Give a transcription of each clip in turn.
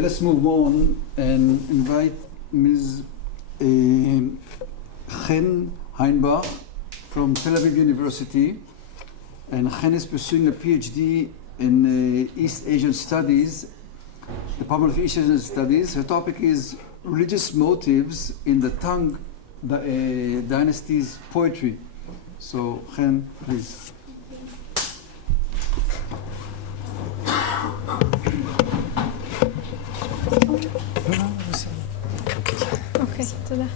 let us move on and invite Ms. Chen Hainebach from Tel Aviv University. And Chen is pursuing a PhD in East Asian Studies, Department of East Asian Studies. Her topic is religious motives in the Tang dynasty's poetry. So, Chen, please. Okay, תודה.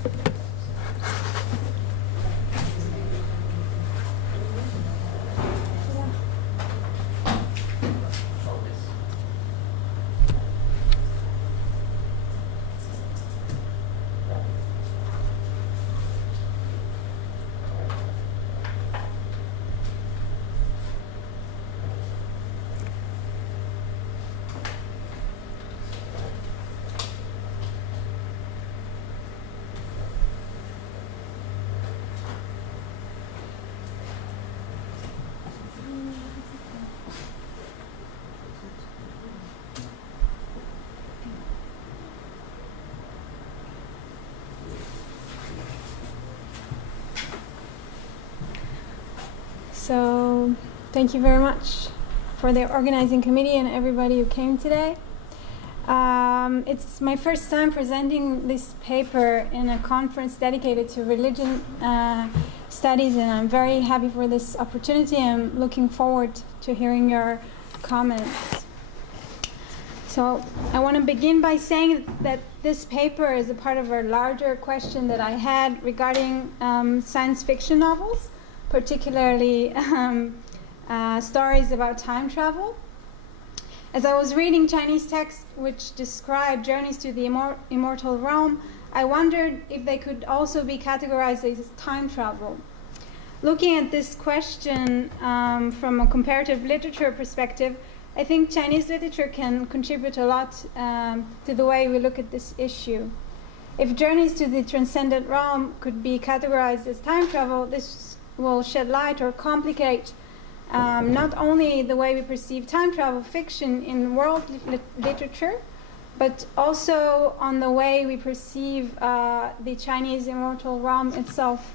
So, thank you very much for the organizing committee and everybody who came today. It's my first time presenting this paper in a conference dedicated to religion studies, and I'm very happy for this opportunity. I'm looking forward to hearing your comments. So, I want to begin by saying that this paper is a part of a larger question that I had regarding science fiction novels, particularly stories about time travel. As I was reading Chinese texts which describe journeys to the immortal realm, I wondered if they could also be categorized as time travel. Looking at this question from a comparative literature perspective, I think Chinese literature can contribute a lot to the way we look at this issue. If journeys to the transcendent realm could be categorized as time travel, this will shed light or complicate not only the way we perceive time travel fiction in world literature, but also on the way we perceive the Chinese immortal realm itself.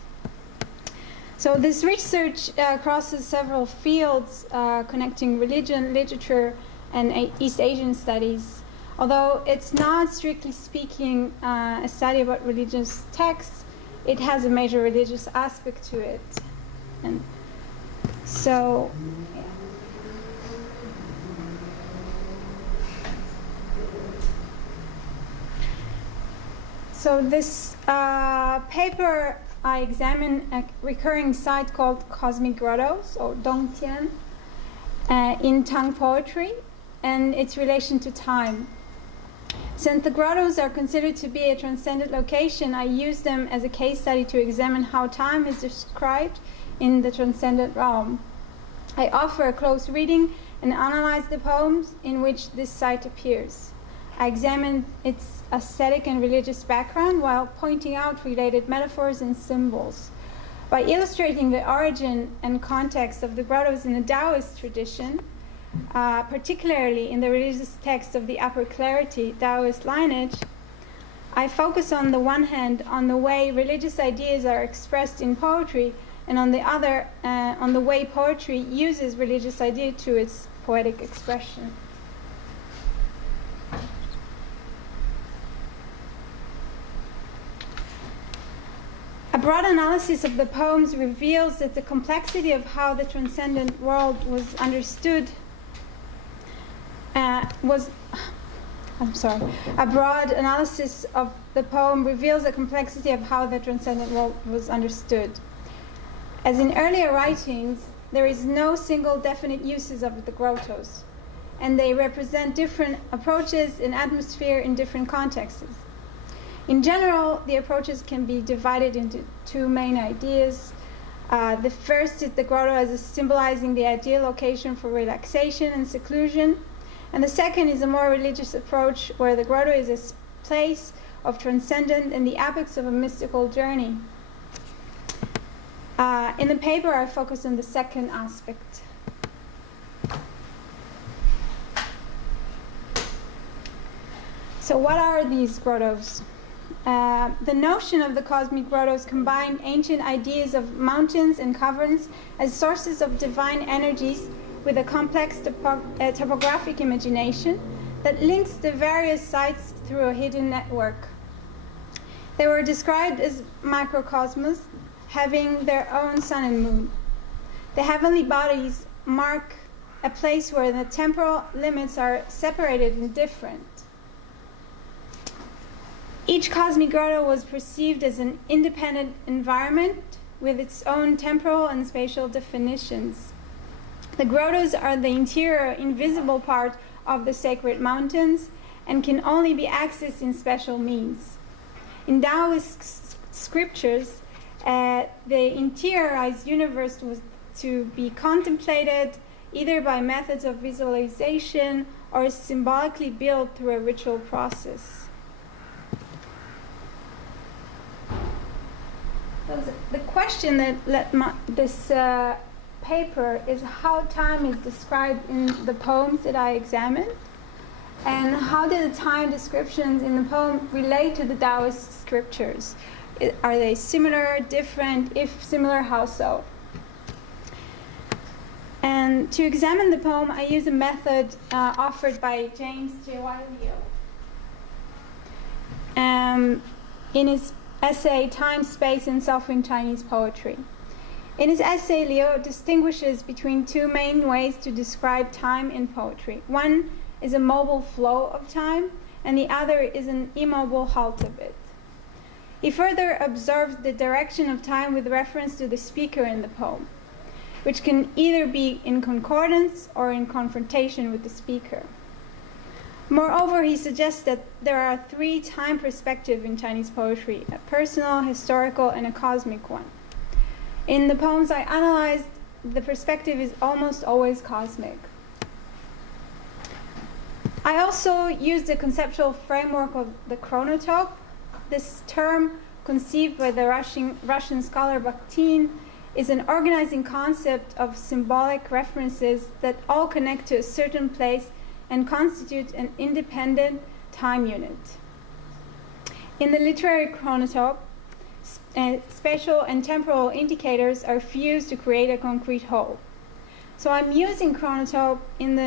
So this research crosses several fields connecting religion, literature, and East Asian studies. Although it's not strictly speaking a study about religious texts, it has a major religious aspect to it. And so, this paper, I examine a recurring site called Cosmic Grottoes, or Dongtian, in Tang poetry, and its relation to time. Since the grottos are considered to be a transcendent location, I use them as a case study to examine how time is described in the transcendent realm. I offer a close reading and analyze the poems in which this site appears. I examine its aesthetic and religious background while pointing out related metaphors and symbols. By illustrating the origin and context of the grottos in the Taoist tradition, particularly in the religious texts of the upper clarity Taoist lineage, I focus on the one hand on the way religious ideas are expressed in poetry, and on the other, on the way poetry uses religious idea to its poetic expression. A broad analysis of the poems reveals that the complexity of how the transcendent world was understood A broad analysis of the poem reveals the complexity of how the transcendent world was understood. As in earlier writings, there is no single definite uses of the grottos, and they represent different approaches and atmosphere in different contexts. In general, the approaches can be divided into two main ideas. The first is the grotto as symbolizing the ideal location for relaxation and seclusion, and the second is a more religious approach where the grotto is a place of transcendent and the apex of a mystical journey. In the paper, I focus on the second aspect. So what are these grottoes? The notion of the cosmic grottoes combine ancient ideas of mountains and caverns as sources of divine energies with a complex topographic imagination that links the various sites through a hidden network. They were described as microcosmos, having their own sun and moon. The heavenly bodies mark a place where the temporal limits are separated and different. Each cosmic grotto was perceived as an independent environment with its own temporal and spatial definitions. The grottoes are the interior, invisible part of the sacred mountains and can only be accessed in special means. In Taoist scriptures, the interiorized universe was to be contemplated either by methods of visualization or symbolically built through a ritual process. The question that led this paper is how time is described in the poems that I examined, and how do the time descriptions in the poem relate to the Taoist scriptures? Are they similar, different? If similar, how so? And to examine the poem, I use a method offered by James J. Leo in his essay, Time, Space, and Self in Chinese Poetry. In his essay, Leo distinguishes between two main ways to describe time in poetry. One is a mobile flow of time, and the other is an immobile halt of it. He further observes the direction of time with reference to the speaker in the poem, which can either be in concordance or in confrontation with the speaker. Moreover, he suggests that there are three time perspectives in Chinese poetry: a personal, historical, and a cosmic one. In the poems I analyzed, the perspective is almost always cosmic. I also used the conceptual framework of the chronotope. This term, conceived by the Russian scholar Bakhtin, is an organizing concept of symbolic references that all connect to a certain place and constitute an independent time unit. In the literary chronotope, spatial and temporal indicators are fused to create a concrete whole. So I'm using chronotope in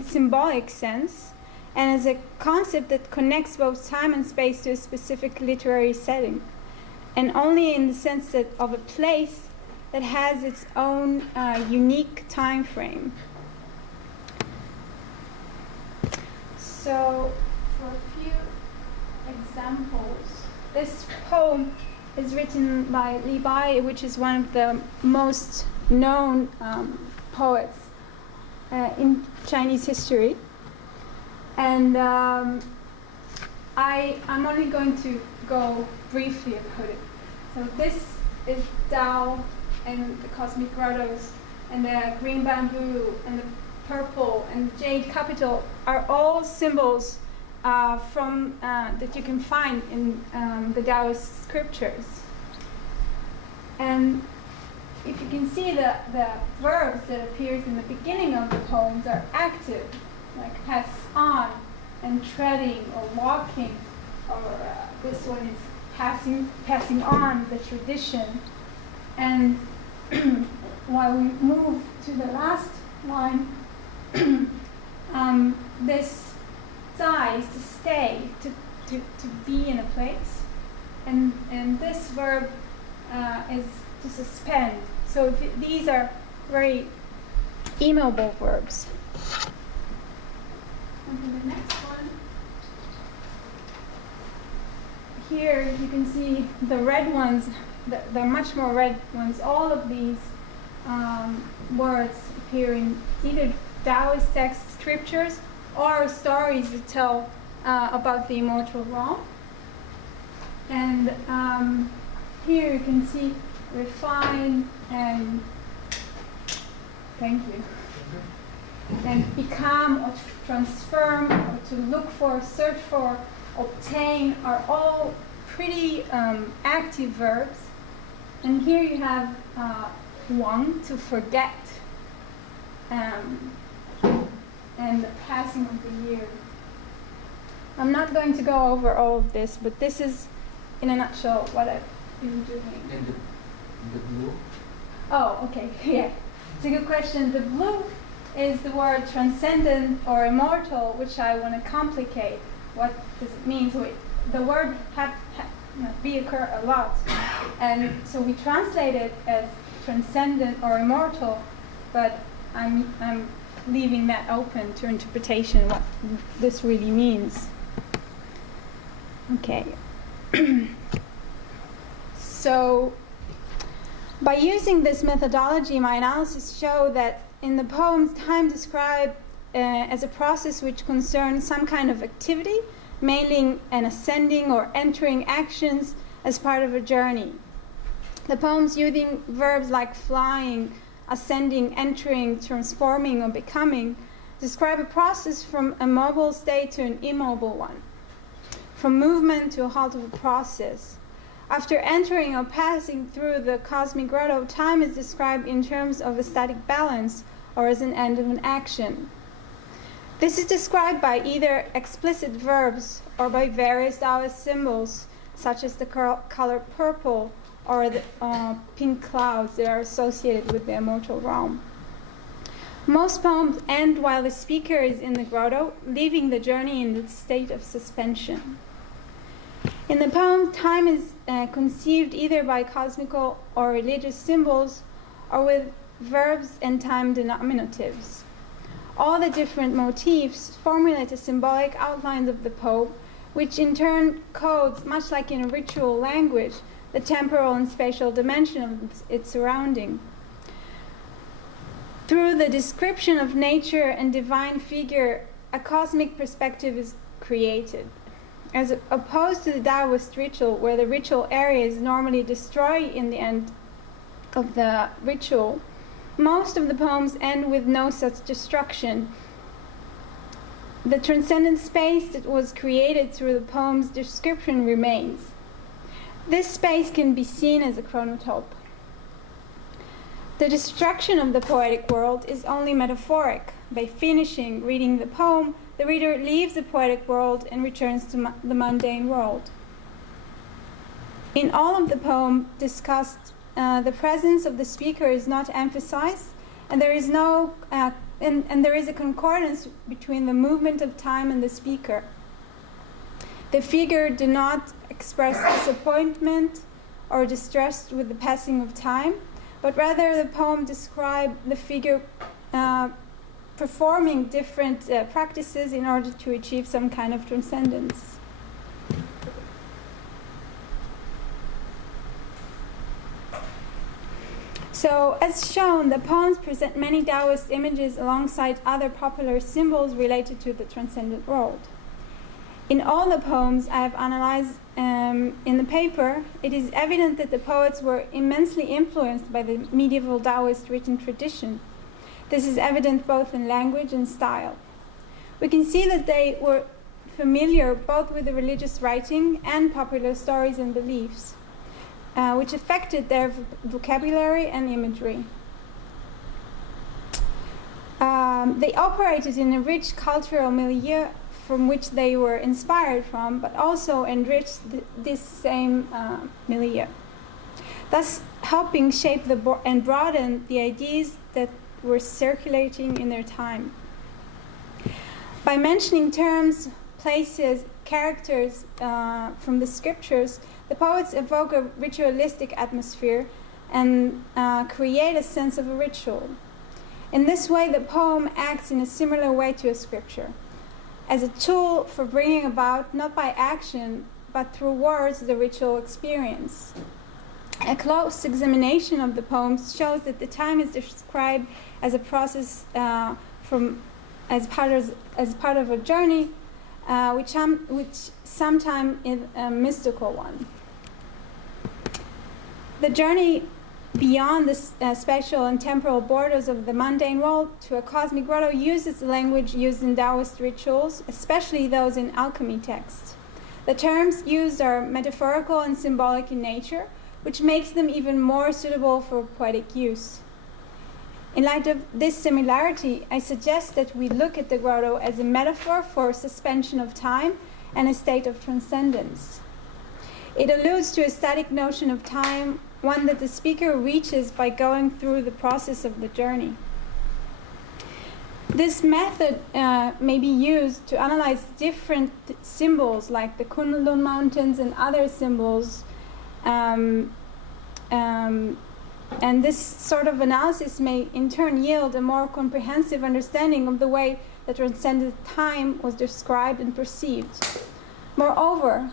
symbolic sense and as a concept that connects both time and space to a specific literary setting, and only in the sense that of a place that has its own unique time frame. So, for a few examples, this poem is written by Li Bai, which is one of the most known poets in Chinese history. And I'm only going to go briefly about it. So this is Tao and the cosmic grottoes, and the green bamboo, and the purple and jade capital are all symbols from that you can find in the Taoist scriptures. And if you can see, the verbs that appears in the beginning of the poems are active, like pass on and treading or walking, or this one is passing on the tradition. And while we move to the last line, this zai is to stay, to be in a place, and this verb is to suspend. So these are very immobile verbs. And to the next one, here you can see the red ones. There are much more red ones. All of these words appear in either Taoist text scriptures or stories that tell about the immortal realm. And here you can see refine and thank you, and become or transform or to look for, search for, obtain are all pretty active verbs. And here you have wang, to forget, and the passing of the year. I'm not going to go over all of this, but this is, in a nutshell, what I've been doing. And the blue? Oh, okay, yeah. It's a good question. The blue is the word transcendent or immortal, which I want to complicate. What does it mean? So the word reoccur a lot. And so we translate it as transcendent or immortal, but I'm leaving that open to interpretation, what this really means. Okay. So, by using this methodology, my analysis showed that in the poems, time described as a process which concerns some kind of activity, mainly an ascending or entering actions as part of a journey. The poems using verbs like flying, ascending, entering, transforming, or becoming describe a process from a mobile state to an immobile one, from movement to a halt of a process. After entering or passing through the cosmic grotto, time is described in terms of a static balance or as an end of an action. This is described by either explicit verbs or by various Taoist symbols, such as the color purple or the pink clouds that are associated with the immortal realm. Most poems end while the speaker is in the grotto, leaving the journey in the state of suspension. In the poem, time is conceived either by cosmical or religious symbols or with verbs and time denominatives. All the different motifs formulate the symbolic outlines of the poem, which in turn codes, much like in a ritual language, the temporal and spatial dimension of its surrounding. Through the description of nature and divine figure, a cosmic perspective is created. As opposed to the Taoist ritual, where the ritual area is normally destroyed in the end of the ritual, most of the poems end with no such destruction. The transcendent space that was created through the poem's description remains. This space can be seen as a chronotope. The destruction of the poetic world is only metaphoric. By finishing reading the poem, the reader leaves the poetic world and returns to the mundane world. In all of the poem discussed, the presence of the speaker is not emphasized, and there is there is a concordance between the movement of time and the speaker. The figure do not express disappointment or distress with the passing of time, but rather the poem describes the figure performing different practices in order to achieve some kind of transcendence. So, as shown, the poems present many Taoist images alongside other popular symbols related to the transcendent world. In all the poems I have analyzed in the paper, it is evident that the poets were immensely influenced by the medieval Taoist written tradition. This is evident both in language and style. We can see that they were familiar both with the religious writing and popular stories and beliefs, which affected their vocabulary and imagery. They operated in a rich cultural milieu from which they were inspired from, but also enriched this same milieu, thus helping shape and broaden the ideas that were circulating in their time. By mentioning terms, places, characters from the scriptures, the poets evoke a ritualistic atmosphere and create a sense of a ritual. In this way, the poem acts in a similar way to a scripture, as a tool for bringing about, not by action, but through words, the ritual experience. A close examination of the poems shows that the time is described as a process as part of a journey, which sometimes is a mystical one. The journey beyond the spatial and temporal borders of the mundane world to a cosmic grotto uses the language used in Taoist rituals, especially those in alchemy texts. The terms used are metaphorical and symbolic in nature, which makes them even more suitable for poetic use. In light of this similarity, I suggest that we look at the grotto as a metaphor for suspension of time and a state of transcendence. It alludes to a static notion of time, one that the speaker reaches by going through the process of the journey. This method may be used to analyze different symbols like the Kunlun Mountains and other symbols. And this sort of analysis may in turn yield a more comprehensive understanding of the way that transcendent time was described and perceived. Moreover,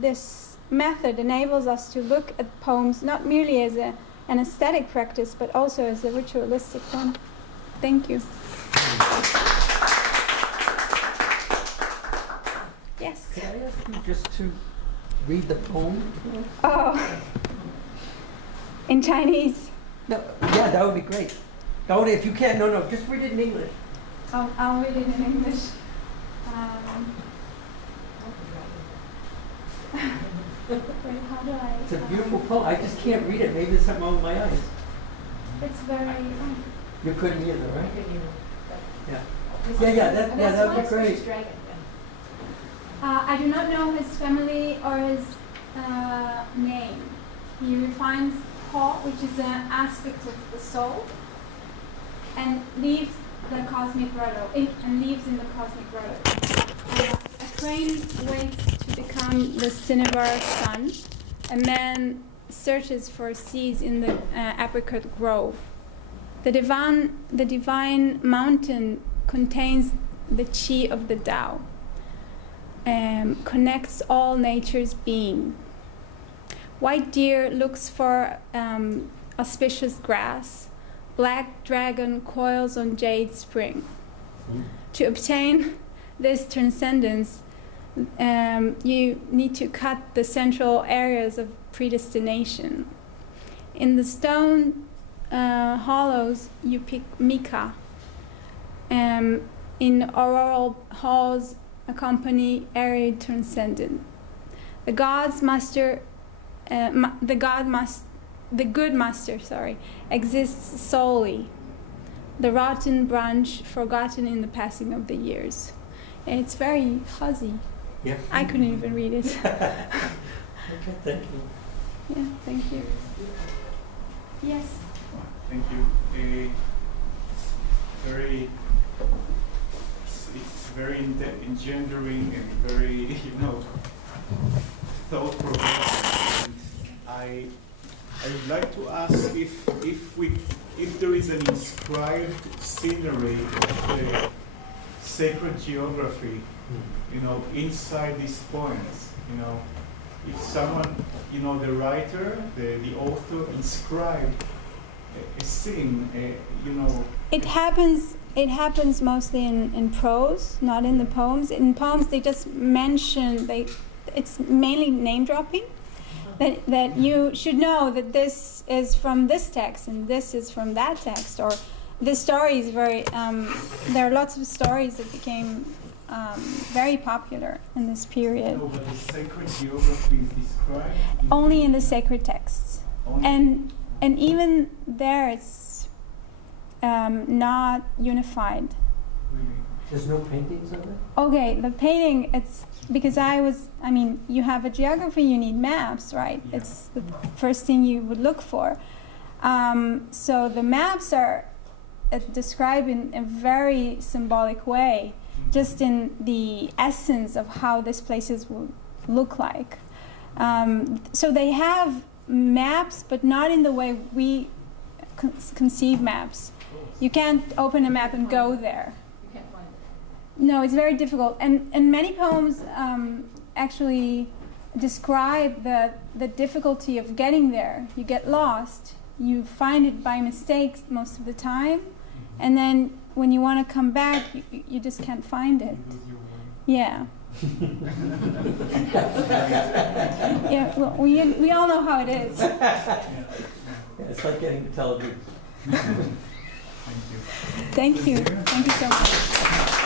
this method enables us to look at poems not merely as an aesthetic practice, but also as a ritualistic one. Thank you. Yes? Can I ask you just to read the poem? Oh, in Chinese. No, yeah, that would be great. Oh, if you can't, no, just read it in English. I'll read it in English. Wait, how do I? It's a beautiful poem. I just can't read it. Maybe there's something wrong with my eyes. It's very. You couldn't either, right? Yeah, that would be great. I do not know his family or his name. He refines thought, which is an aspect of the soul, and leaves the cosmic grotto, and lives in the cosmic grotto. A crane waits to become the cinnabar sun. A man searches for seeds in the apricot grove. The divine mountain contains the chi of the Tao, connects all nature's being. White deer looks for auspicious grass. Black dragon coils on jade spring. To obtain this transcendence, you need to cut the central areas of predestination. In the stone hollows, you pick mica. In auroral halls, accompany arid transcendent. The good master, exists solely. The rotten branch forgotten in the passing of the years. And it's very fuzzy. Yeah. I couldn't even read it. Okay, thank you. Yeah, thank you. Yes. Thank you. It's very engendering and very, thought-provoking. I would like to ask if there is an inscribed scenery of the sacred geography, inside these poems. If someone, the writer, the author inscribed a scene, It happens mostly in prose, not in the poems. In poems, they just mention, it's mainly name dropping. That you should know that this is from this text and this is from that text, or this story is very. There are lots of stories that became very popular in this period. No, but the sacred geography is described only in the sacred texts, and even there it's not unified. Really? There's no paintings of it? Okay, the painting, it's because you have a geography, you need maps, right? Yeah. It's the first thing you would look for. So the maps are described in a very symbolic way, just in the essence of how these places would look like. So they have maps, but not in the way we conceive maps. You can't open a map and go there. No, it's very difficult, and many poems actually describe the difficulty of getting there. You get lost. You find it by mistake most of the time, and then when you want to come back, you just can't find it. Yeah. Yeah. Well, we all know how it is. Yeah, it's like getting to Tel Aviv. Thank you. Thank you. Thank you so much.